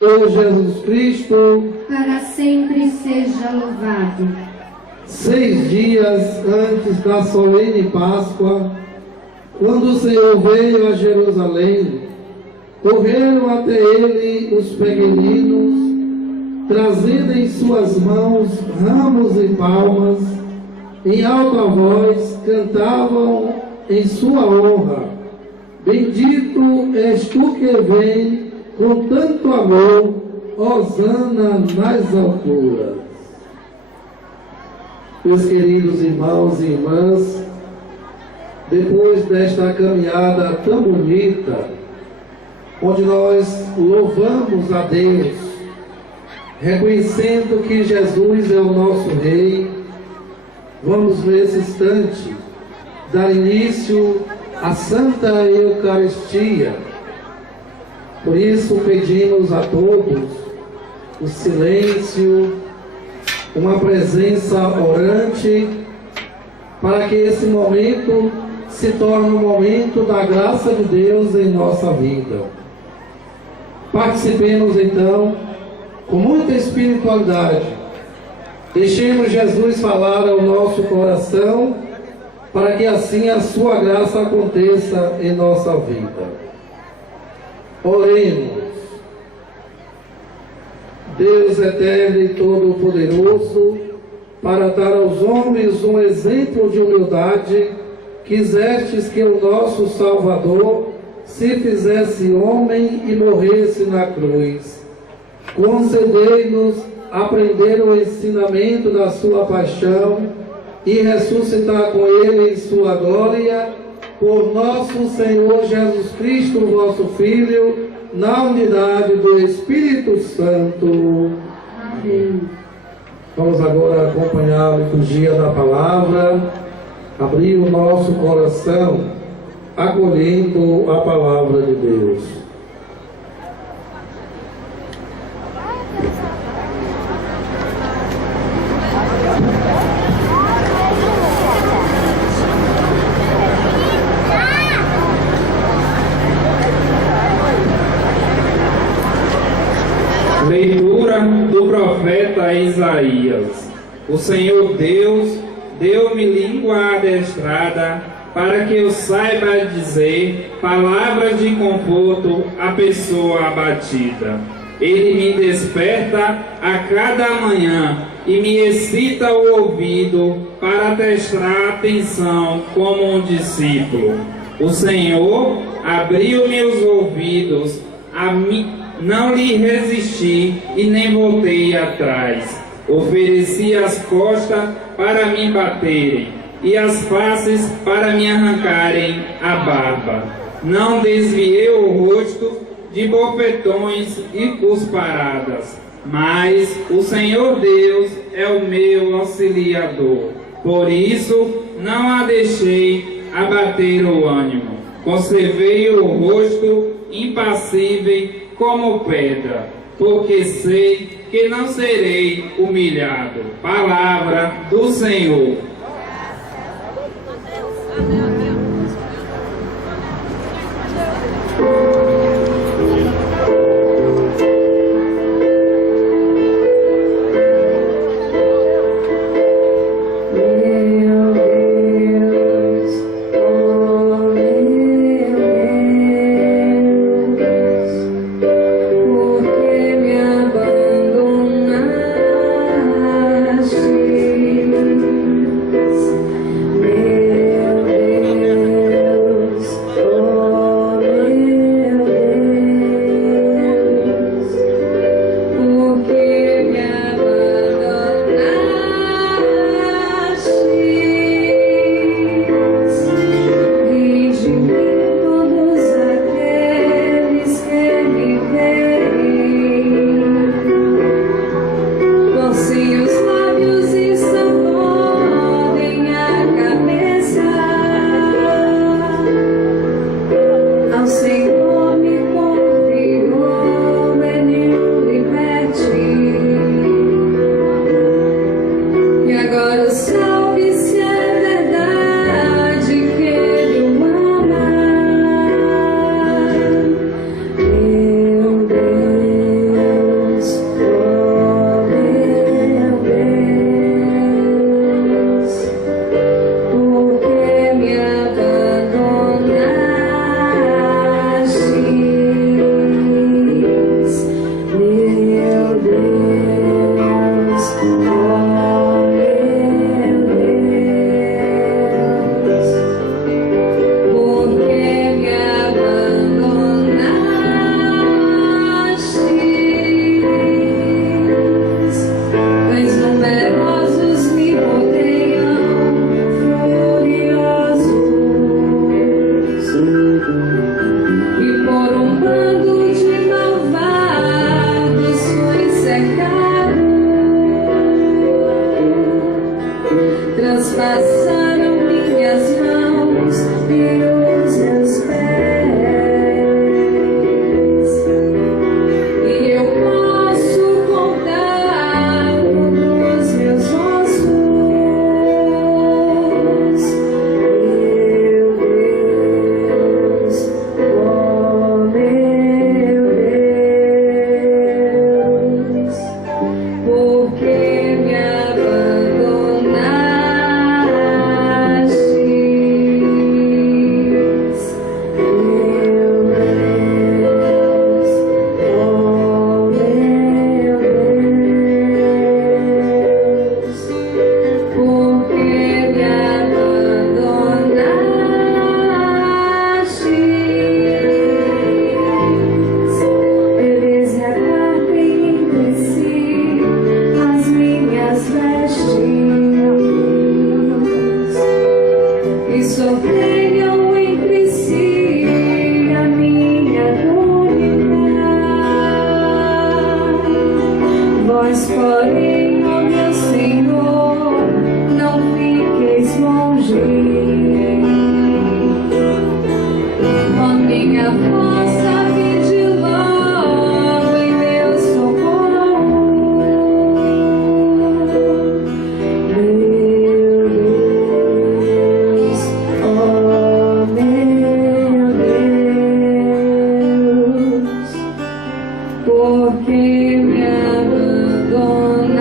Senhor Jesus Cristo, para sempre seja louvado. 6 dias antes da solene Páscoa, quando o Senhor veio a Jerusalém, correram até ele os peregrinos, trazendo em suas mãos ramos e palmas, em alta voz cantavam em sua honra: Bendito és tu que vem com tanto amor, hosana nas alturas. Meus queridos irmãos e irmãs, depois desta caminhada tão bonita, onde nós louvamos a Deus, reconhecendo que Jesus é o nosso Rei, vamos nesse instante dar início à Santa Eucaristia. Por isso pedimos a todos o silêncio, uma presença orante, para que esse momento se torne um momento da graça de Deus em nossa vida. Participemos então com muita espiritualidade. Deixemos Jesus falar ao nosso coração, para que assim a sua graça aconteça em nossa vida. Oremos. Deus eterno e todo-poderoso, para dar aos homens um exemplo de humildade, quisestes que o nosso Salvador se fizesse homem e morresse na cruz. Concedei-nos aprender o ensinamento da sua paixão e ressuscitar com ele em sua glória, por nosso Senhor Jesus Cristo, vosso Filho, na unidade do Espírito Santo. Amém. Vamos agora acompanhar a liturgia da palavra, abrir o nosso coração, acolhendo a palavra de Deus. Leitura do profeta Isaías. O Senhor Deus deu-me língua adestrada, para que eu saiba dizer palavras de conforto à pessoa abatida. Ele me desperta a cada manhã e me excita o ouvido para prestar atenção como um discípulo. O Senhor abriu meus ouvidos, não lhe resisti e nem voltei atrás. Ofereci as costas para me baterem e as faces para me arrancarem a barba. Não desviei o rosto de bofetões e cusparadas, mas o Senhor Deus é o meu auxiliador. Por isso não a deixei abater o ânimo. Conservei o rosto impassível como pedra, porque sei que não serei humilhado. Palavra do Senhor. e sorteiam entre si a minha dúvida. Vós, porém, ó meu Senhor, não fiqueis longe. Ó minha força, vinde logo em meu socorro. Meu Deus, ó meu Deus, por que me abandonaste?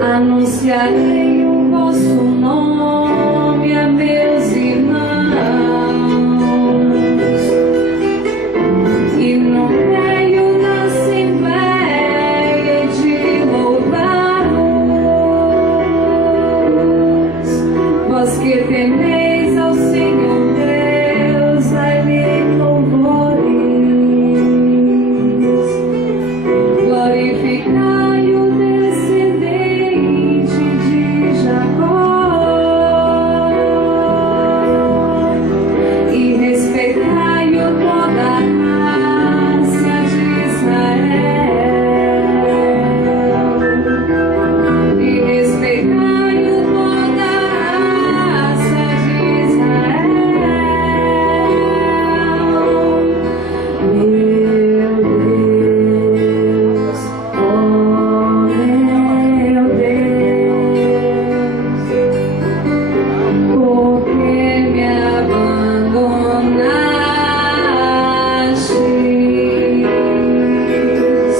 Anunciarei o vosso nome a meus irmãos, e no meio da assembleia de louvar-vos. Vós que temeis ao Senhor Deus, dai-lhe louvores, glorificai o descendente de Jacó, e respeitai-o toda a raça de Israel, e respeitai-o toda a raça de Israel. Meu Deus, ó meu Deus, por que me abandonaste? Meu Deus,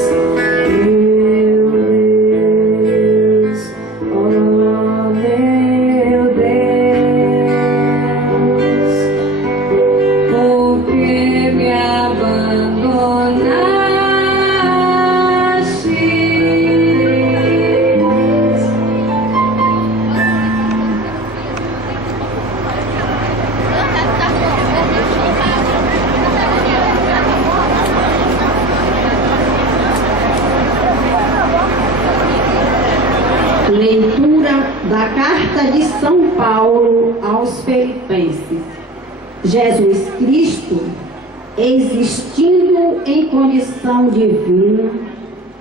ó meu Deus, por que me abandonaste? Leitura da Carta de São Paulo aos Filipenses. Jesus Cristo, existindo em condição divina,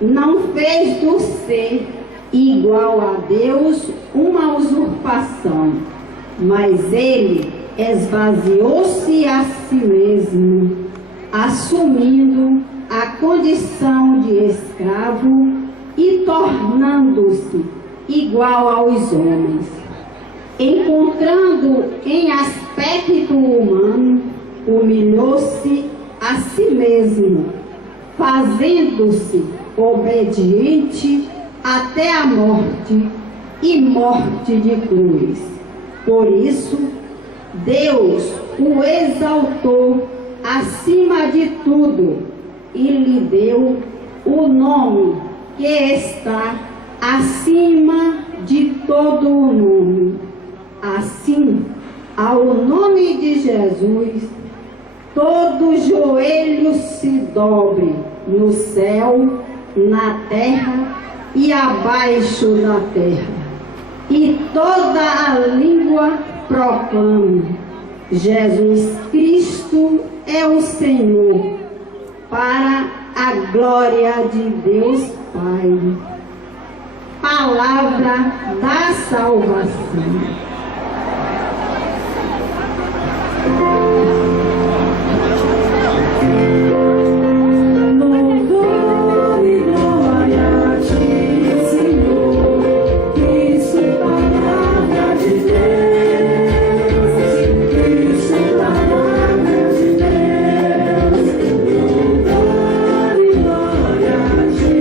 não fez do ser igual a Deus uma usurpação, mas ele esvaziou-se a si mesmo, assumindo a condição de escravo e tornando-se igual aos homens. Encontrando em aspecto humano, humilhou-se a si mesmo, fazendo-se obediente até a morte e morte de cruz. Por isso, Deus o exaltou acima de tudo e lhe deu o nome que está acima de todo o nome. Assim, ao nome de Jesus, todo joelho se dobre no céu, na terra e abaixo da terra, e toda a língua proclame: Jesus Cristo é o Senhor, para a glória de Deus Pai. Palavra da salvação. Louvor e glória a ti, Senhor, Cristo, palavra de Deus, Cristo, palavra de Deus. Louvor e glória a ti,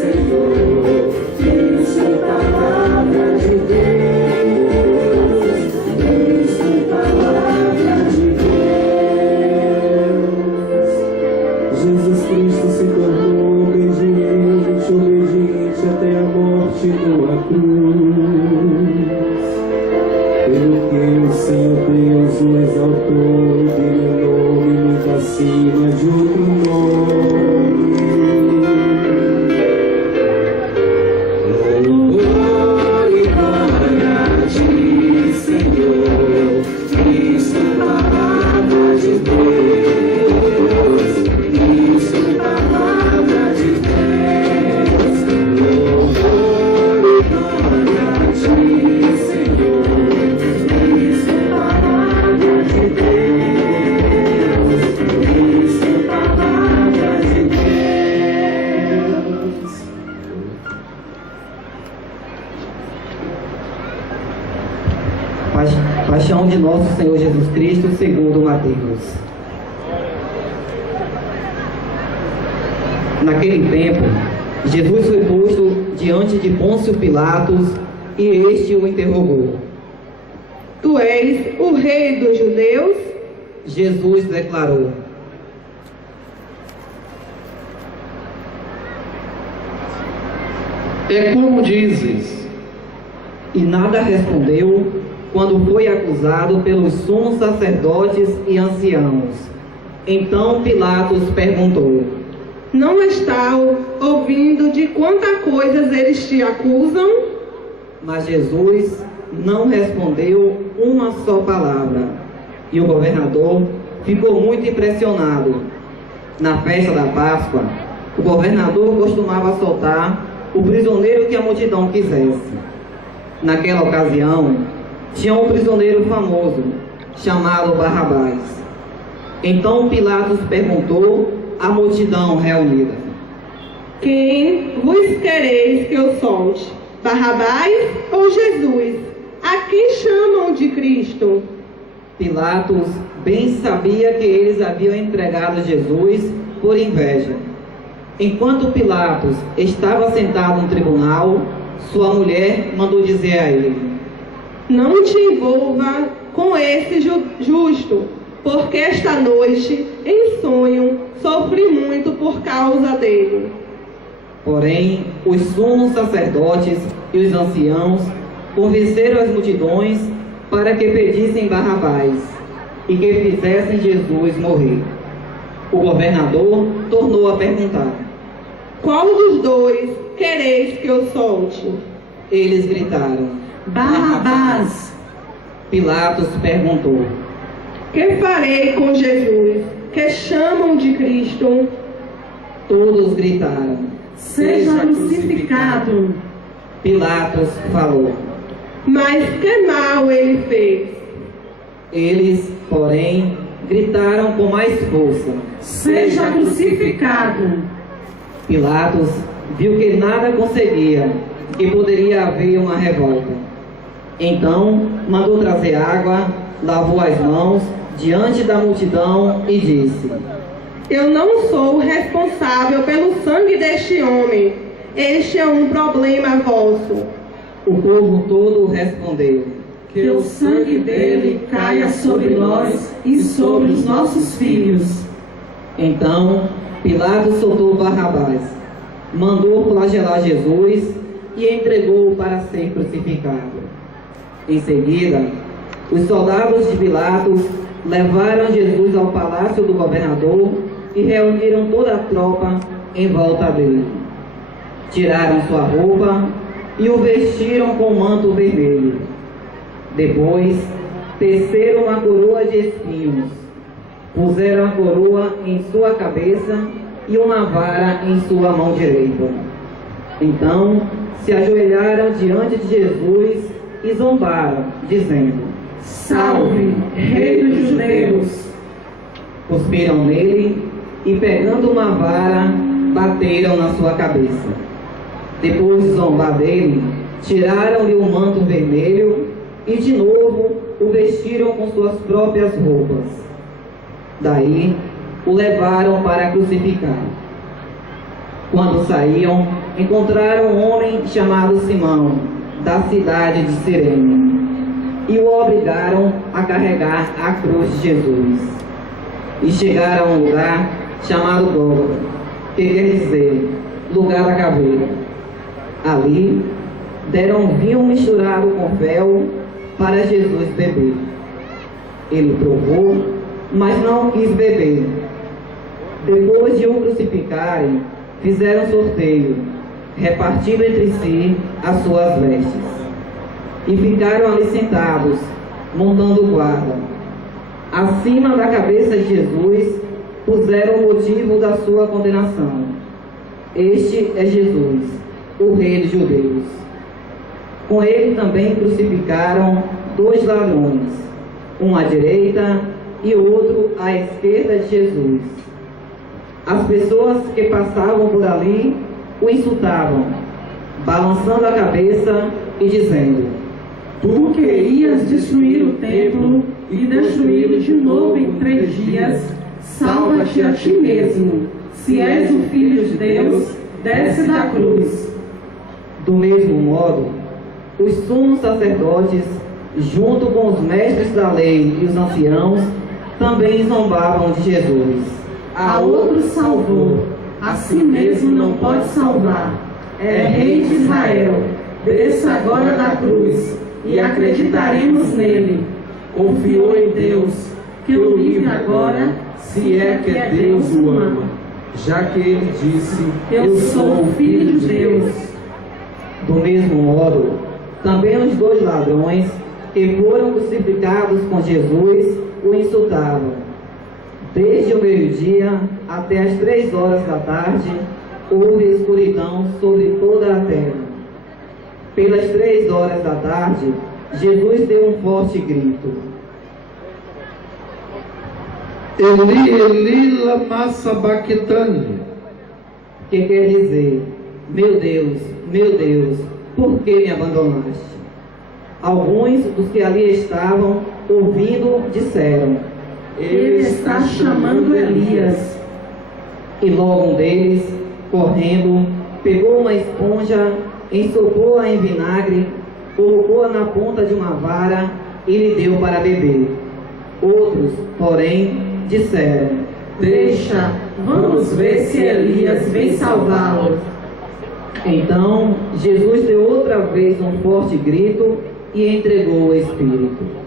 Senhor, Cristo, palavra de Deus, Cristo, palavra de Deus. de Deus, isso é palavra de Deus. Louvor e glória a ti, Senhor. Isso é palavra de Deus, isso é palavra de Deus. Paixão de nosso Senhor Jesus Cristo, segundo Mateus. Naquele tempo, Jesus foi posto diante de Pôncio Pilatos e este o interrogou. Tu és o rei dos judeus? Jesus declarou: É como dizes. E nada respondeu quando foi acusado pelos sumos sacerdotes e anciãos. Então Pilatos perguntou: Não está ouvindo de quantas coisas eles te acusam? Mas Jesus não respondeu uma só palavra. E o governador ficou muito impressionado. Na festa da Páscoa, o governador costumava soltar o prisioneiro que a multidão quisesse. Naquela ocasião, tinha um prisioneiro famoso, chamado Barrabás. Então Pilatos perguntou à multidão reunida: Quem vos quereis que eu solte? Barrabás ou Jesus? A quem chamam de Cristo? Pilatos bem sabia que eles haviam entregado Jesus por inveja. Enquanto Pilatos estava sentado no tribunal, sua mulher mandou dizer a ele: Não te envolva com esse justo, porque esta noite, em sonho, sofri muito por causa dele. Porém, os sumos sacerdotes e os anciãos convenceram as multidões para que pedissem Barrabás e que fizessem Jesus morrer. O governador tornou a perguntar: Qual dos dois quereis que eu solte? Eles gritaram: Barrabás. Pilatos perguntou: Que farei com Jesus, que chamam de Cristo? Todos gritaram: Seja crucificado. Pilatos falou: Mas que mal ele fez? Eles, porém, gritaram com mais força: Seja crucificado. Pilatos viu que nada conseguia, que poderia haver uma revolta. Então mandou trazer água, lavou as mãos diante da multidão e disse: Eu não sou responsável pelo sangue deste homem. Este é um problema vosso. O povo todo respondeu: Que o sangue dele caia sobre nós e sobre os nossos filhos. Então Pilatos soltou Barrabás, mandou flagelar Jesus e entregou-o para ser crucificado. Em seguida, os soldados de Pilatos levaram Jesus ao palácio do governador e reuniram toda a tropa em volta dele. Tiraram sua roupa e o vestiram com manto vermelho. Depois, teceram uma coroa de espinhos. Puseram a coroa em sua cabeça e uma vara em sua mão direita. Então, se ajoelharam diante de Jesus e zombaram, dizendo: Salve, Rei dos Judeus. Cuspiram nele e, pegando uma vara, bateram na sua cabeça. Depois de zombar dele, tiraram-lhe o manto vermelho e, de novo, o vestiram com suas próprias roupas. Daí, o levaram para crucificar. Quando saíam, encontraram um homem chamado Simão, da cidade de Cirene, e o obrigaram a carregar a cruz de Jesus. E chegaram a um lugar chamado Gólgota, que quer dizer lugar da caveira. Ali, deram vinho misturado com fel para Jesus beber. Ele provou, mas não quis beber. Depois de o crucificarem, fizeram sorteio, repartindo entre si as suas vestes. E ficaram ali sentados, montando guarda. Acima da cabeça de Jesus puseram o motivo da sua condenação. Este é Jesus, o Rei dos Judeus. Com ele também crucificaram 2 ladrões, um à direita e outro à esquerda de Jesus. As pessoas que passavam por ali o insultavam, balançando a cabeça e dizendo: Tu que ias destruir o templo e destruí-lo de novo em 3 dias, salva-te a ti mesmo. Se és o Filho de Deus, desce da cruz. Do mesmo modo, os sumos sacerdotes, junto com os mestres da lei e os anciãos, também zombavam de Jesus. A outro salvou, a si mesmo não pode salvar. É Rei de Israel. Desça agora da cruz e acreditaremos nele. Confiou em Deus, que o livre agora, se é que Deus o ama. Já que ele disse: Eu sou o Filho de Deus. Do mesmo modo, também os 2 ladrões que foram crucificados com Jesus o insultavam. Desde o meio-dia até as 3 horas da tarde, houve escuridão sobre toda a terra. Pelas 3 horas da tarde, Jesus deu um forte grito: Eli, Eli, lama sabachthani, que quer dizer: meu Deus, por que me abandonaste? Alguns dos que ali estavam, ouvindo, disseram: Ele está chamando Elias. E logo um deles, correndo, pegou uma esponja, ensopou-a em vinagre, colocou-a na ponta de uma vara e lhe deu para beber. Outros, porém, disseram: Deixa, vamos ver se Elias vem salvá-lo. Então Jesus deu outra vez um forte grito e entregou o Espírito.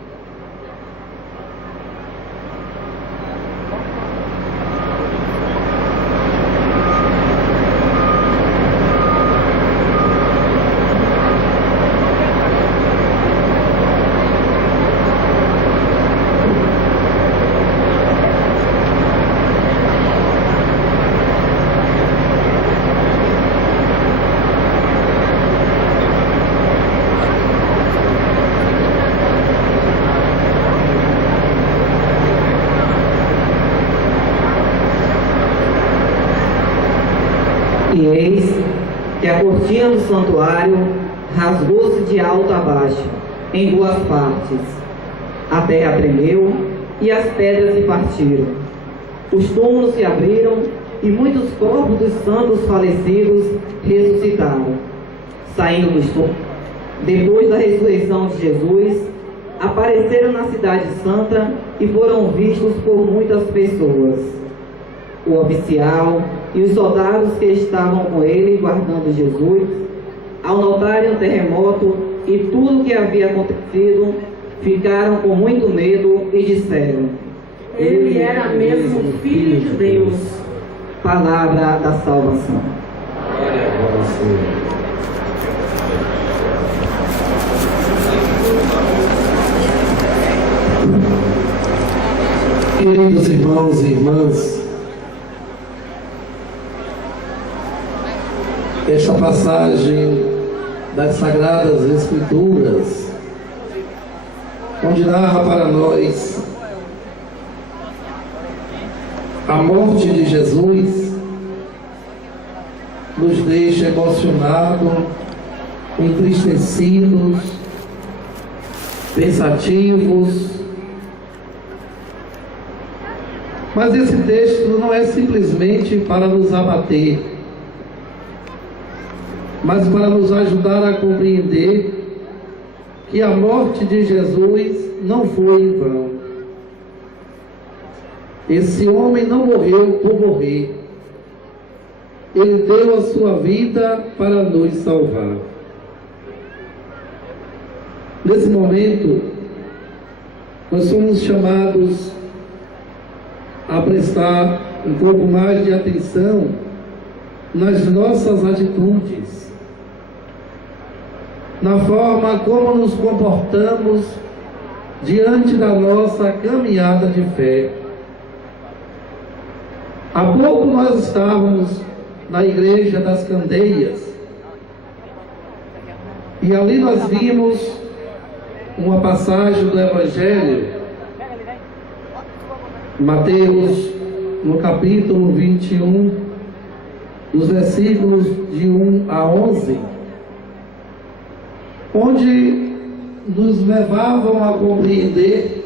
E eis que a cortina do santuário rasgou-se de alto a baixo, em 2 partes. A terra tremeu e as pedras se partiram. Os túmulos se abriram e muitos corpos dos santos falecidos ressuscitaram. Saindo dos túmulos, depois da ressurreição de Jesus, apareceram na cidade santa e foram vistos por muitas pessoas. O oficial e os soldados que estavam com ele guardando Jesus, ao notarem o terremoto e tudo o que havia acontecido, ficaram com muito medo e disseram: Ele era mesmo o Filho de Deus. Palavra da salvação. Queridos irmãos e irmãs, esta passagem das Sagradas Escrituras, onde narra para nós a morte de Jesus, nos deixa emocionados, entristecidos, pensativos. Mas esse texto não é simplesmente para nos abater, mas para nos ajudar a compreender que a morte de Jesus não foi em vão. Esse homem não morreu por morrer. Ele deu a sua vida para nos salvar. Nesse momento, nós somos chamados a prestar um pouco mais de atenção nas nossas atitudes, na forma como nos comportamos diante da nossa caminhada de fé. Há pouco nós estávamos na Igreja das Candeias e ali nós vimos uma passagem do Evangelho, Mateus, no capítulo 21, dos versículos de 1 a 11, onde nos levavam a compreender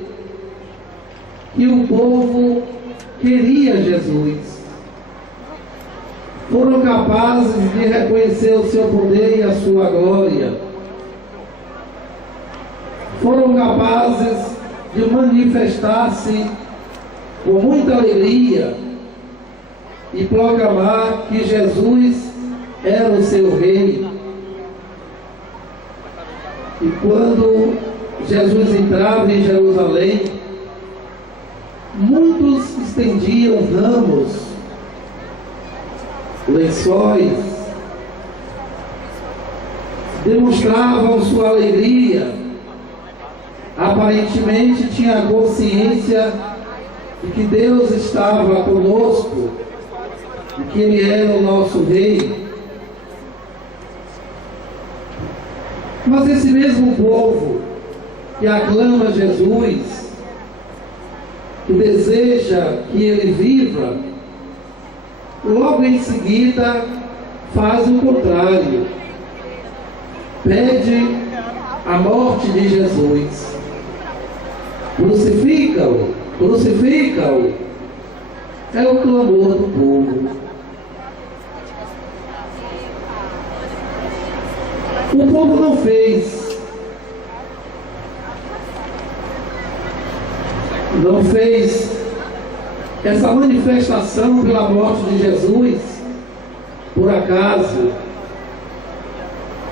que o povo queria Jesus. Foram capazes de reconhecer o seu poder e a sua glória. Foram capazes de manifestar-se com muita alegria e proclamar que Jesus era o seu rei. E quando Jesus entrava em Jerusalém, muitos estendiam ramos, lençóis, demonstravam sua alegria, aparentemente tinha consciência de que Deus estava conosco, de que Ele era o nosso rei. Mas esse mesmo povo que aclama Jesus, que deseja que Ele viva, logo em seguida faz o contrário, pede a morte de Jesus. Crucifica-o, crucifica-o, é o clamor do povo. O povo não fez essa manifestação pela morte de Jesus por acaso,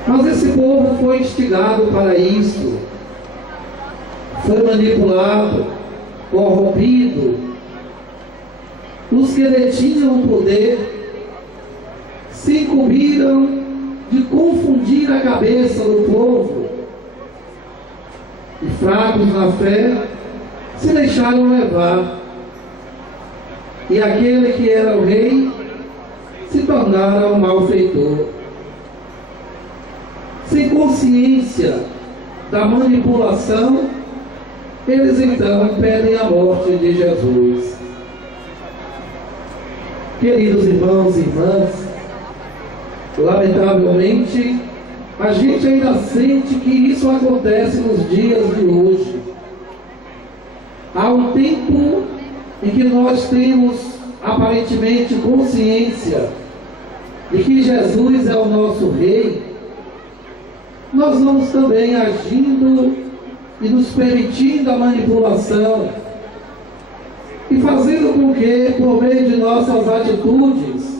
mas esse povo foi instigado para isso, foi manipulado, corrompido. Os que detinham o poder se incumbiram de confundir a cabeça do povo, e fracos na fé se deixaram levar, e aquele que era o rei se tornara um malfeitor. Sem consciência da manipulação, eles então pedem a morte de Jesus. Queridos irmãos e irmãs, lamentavelmente, a gente ainda sente que isso acontece nos dias de hoje. Há um tempo em que nós temos aparentemente consciência de que Jesus é o nosso Rei, nós vamos também agindo e nos permitindo a manipulação e fazendo com que, por meio de nossas atitudes,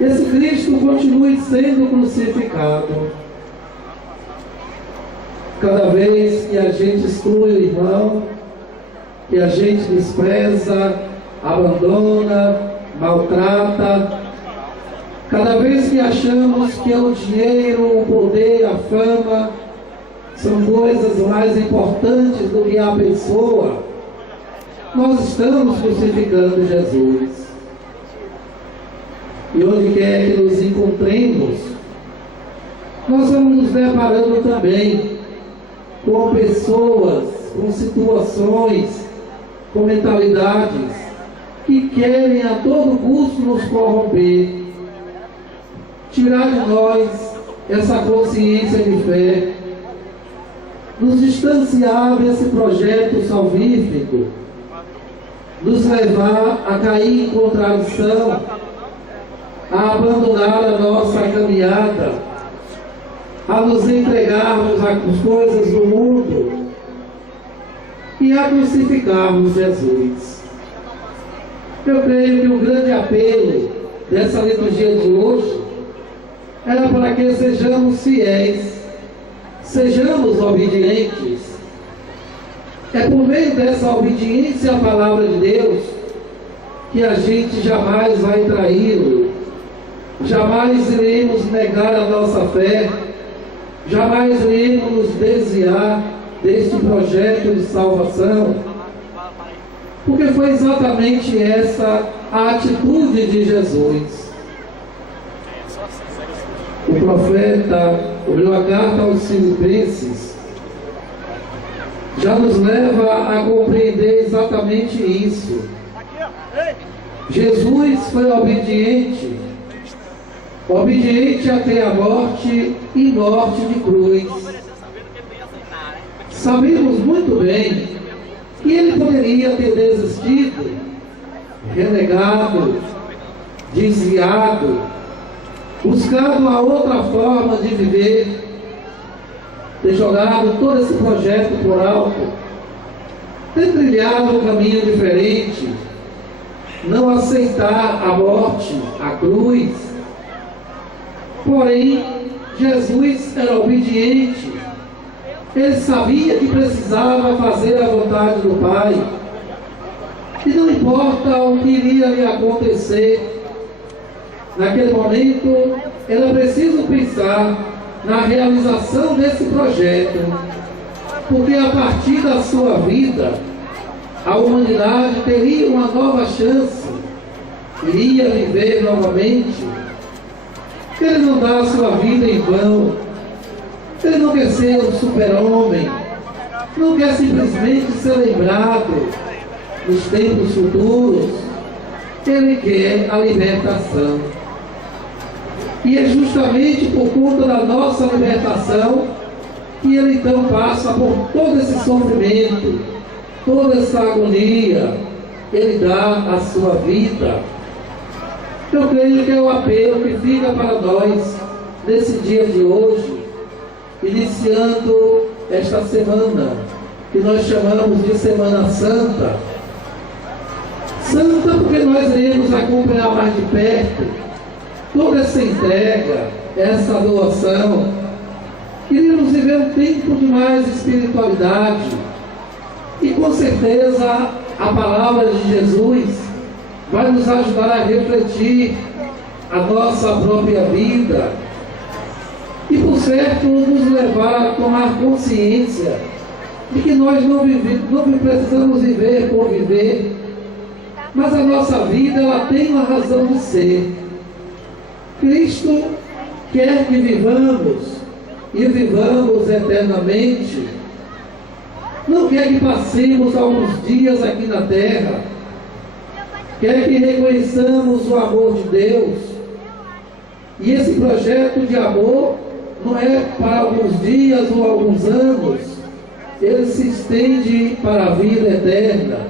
esse Cristo continue sendo crucificado. Cada vez que a gente exclui o irmão, que a gente despreza, abandona, maltrata, cada vez que achamos que o dinheiro, o poder, a fama são coisas mais importantes do que a pessoa, nós estamos crucificando Jesus. E onde quer que nos encontremos, nós vamos nos deparando também com pessoas, com situações, com mentalidades que querem a todo custo nos corromper, tirar de nós essa consciência de fé, nos distanciar desse projeto salvífico, nos levar a cair em contradição, a abandonar a nossa caminhada, a nos entregarmos às coisas do mundo e a crucificarmos Jesus. Eu creio que o grande apelo dessa liturgia de hoje era para que sejamos fiéis, sejamos obedientes. É por meio dessa obediência à palavra de Deus que a gente jamais vai traí-lo, jamais iremos negar a nossa fé, jamais iremos nos desviar deste projeto de salvação, porque foi exatamente essa a atitude de Jesus. O profeta, a carta aos Filipenses, já nos leva a compreender exatamente isso. Jesus foi obediente até a morte e morte de cruz. Sabemos muito bem que ele poderia ter desistido, renegado, desviado, buscado uma outra forma de viver, ter jogado todo esse projeto por alto, ter trilhado um caminho diferente, não aceitar a morte, a cruz. Porém, Jesus era obediente. Ele sabia que precisava fazer a vontade do Pai. E não importa o que iria lhe acontecer, naquele momento, era preciso pensar na realização desse projeto, porque a partir da sua vida, a humanidade teria uma nova chance, iria viver novamente. Ele não dá a sua vida em vão. Ele não quer ser um super-homem, não quer simplesmente ser lembrado nos tempos futuros. Ele quer a libertação. E é justamente por conta da nossa libertação que ele então passa por todo esse sofrimento, toda essa agonia. Ele dá a sua vida. Eu creio que é o apelo que fica para nós nesse dia de hoje, iniciando esta semana, que nós chamamos de Semana Santa. Santa porque nós iremos acompanhar mais de perto toda essa entrega, essa doação. Queríamos viver um tempo de mais espiritualidade. E com certeza a palavra de Jesus vai nos ajudar a refletir a nossa própria vida. E por certo nos levar a tomar consciência de que nós não precisamos viver por viver, mas a nossa vida ela tem uma razão de ser. Cristo quer que vivamos e vivamos eternamente. Não quer que passemos alguns dias aqui na terra. Quer que reconheçamos o amor de Deus. E esse projeto de amor não é para alguns dias ou alguns anos. Ele se estende para a vida eterna.